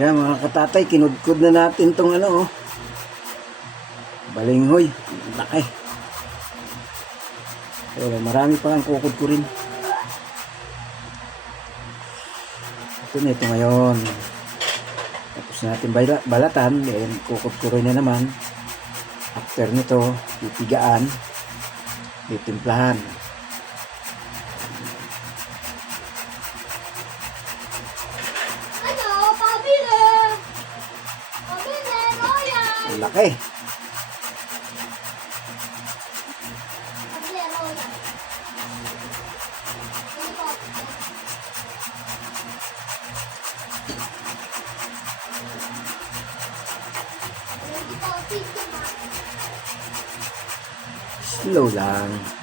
Yan mga katatay, kinudkod na natin tong ano, oh. Balinghoy. Laki. So, marami pa ang kukod ko rin. Ito na ito ngayon. Tapos natin balatan. Then, kukod ko rin na naman. After nito, pipigaan. Titimplahan. Ano? Pabili! Pabili! Royal! Laki. Pabili, Royal. Ano po? Ready po, pizza. Slow lang.